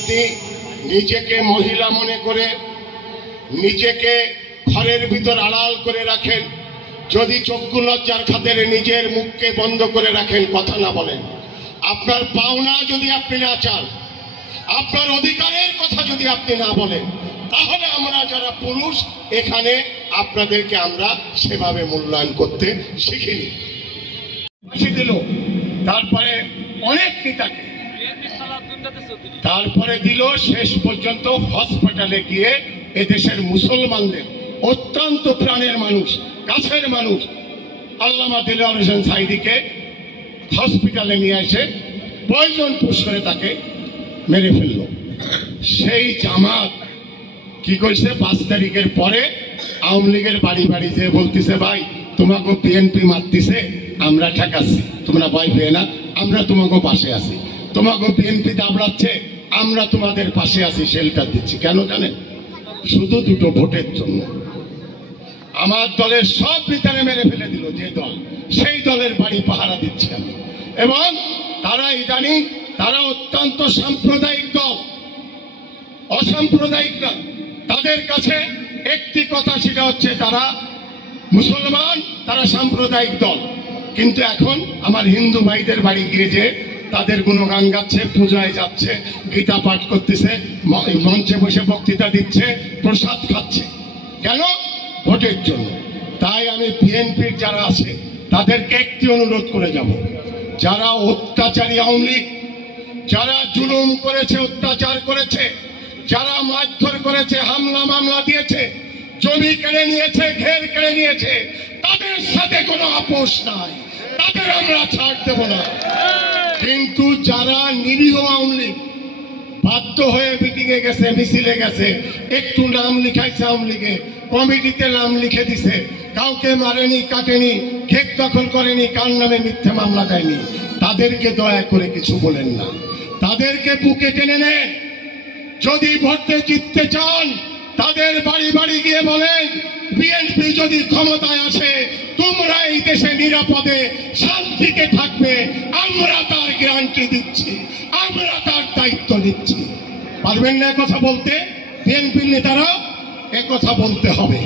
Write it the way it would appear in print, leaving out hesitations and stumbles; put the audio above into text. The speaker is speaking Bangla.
আপনি নিজেকে মহিলা মনে করে নিজেকে ঘরের ভিতর আড়াল করে রাখেন, যদি চক্ষু লজ্জার খাতিরে নিজের মুখকে বন্ধ করে রাখেন, কথা না বলেন, আপনার পাওনা যদি আপনি না চান, আপনার অধিকারের কথা যদি আপনি না বলেন, তাহলে আমরা যারা পুরুষ এখানে আপনাদেরকে আমরা সেভাবে মূল্যায়ন করতে শিখিনি। ফাঁসি দিল, তারপরে অনেক নেতাকে, তারপরে দিল শেষ পর্যন্ত হসপিটালে গিয়ে এদেশের মুসলমানদের অত্যন্ত প্রাণের মানুষ, কাছের মানুষ আল্লামা দিলওয়ার হোসেন সাঈদীকে হসপিটালে নিয়ে এসে পয়জন পুশ করে তাকে মেরে ফেলল। সেই জামাত কি করছে, 5 তারিখের পরে আওয়ামী লীগের বাড়ি বাড়ি যে বলতেছে, ভাই তোমাকে বিএনপি মারতেছে, আমরা ঠেকাচ্ছি, তোমরা ভয় পেয়ে না, আমরা তোমাকে পাশে আছি, তোমাকে বিএনপি দাবড়াচ্ছে, আমরা তোমাদের পাশে আছি, শেল্টার দিচ্ছি। কেন জানেন? শুধু 2টো ভোটের জন্য। আমার দলের সব নেতারে মেরে ফেলে দিল যে দল, সেই দলের বাড়ি পাহারা দিচ্ছি আমি। এবং তারা ইদানিং তারা অত্যন্ত সাম্প্রদায়িক দল, অসাম্প্রদায়িক না। তাদের কাছে একটি কথা, সেটা হচ্ছে তারা মুসলমান, তারা সাম্প্রদায়িক দল। কিন্তু এখন আমার হিন্দু ভাইদের বাড়ি গিয়ে যে তাদের গুণগান গাচ্ছে, পূজায় যাচ্ছে, গীতা পাঠ করতেছে, মঞ্চে বসে বক্তৃতা দিচ্ছে, প্রসাদ খাচ্ছে। কেন? ভোটের জন্য। তাই আমি বিএনপির যারা আছে তাদেরকে একটি অনুরোধ করে যাব, যারা অত্যাচারী আওয়ামী লীগ, যারা জুলুম করেছে, অত্যাচার করেছে, যারা মারধর করেছে, হামলা মামলা দিয়েছে, জমি কেড়ে নিয়েছে, ঘের কেড়ে নিয়েছে, তাদের সাথে কোনো আপোষ নাই, তাদের আমরা ছাড় দেব না। কিন্তু যারা নিরীহ আওয়ামী লীগ, বাধ্য হয়ে মিটিংয়ে গেছে, মিছিলে গেছে, একটু নাম লিখাইছে আওয়ামী লীগে, কমিটিতে নাম লিখে দিছে, কাউকে মারেনি, কাটেনি, ক্ষেত দখল করেনি, কার নামে মিথ্যা মামলা দেয়নি, তাদেরকে দয়া করে কিছু বলেন না, তাদেরকে বুকে টেনে নেন। যদি ভোটে জিততে চান, তাদের বাড়ি বাড়ি গিয়ে বলেন, বিএনপি যদি ক্ষমতায় আসে, তোমরা এই দেশে নিরাপদে শান্তিতে থাকবে, আমরা তার গ্যারান্টি দিচ্ছি, আমরা তার দায়িত্ব দিচ্ছি। পারবেন না কথা বলতে? বিএনপির নেতারা একথা বলতে হবে।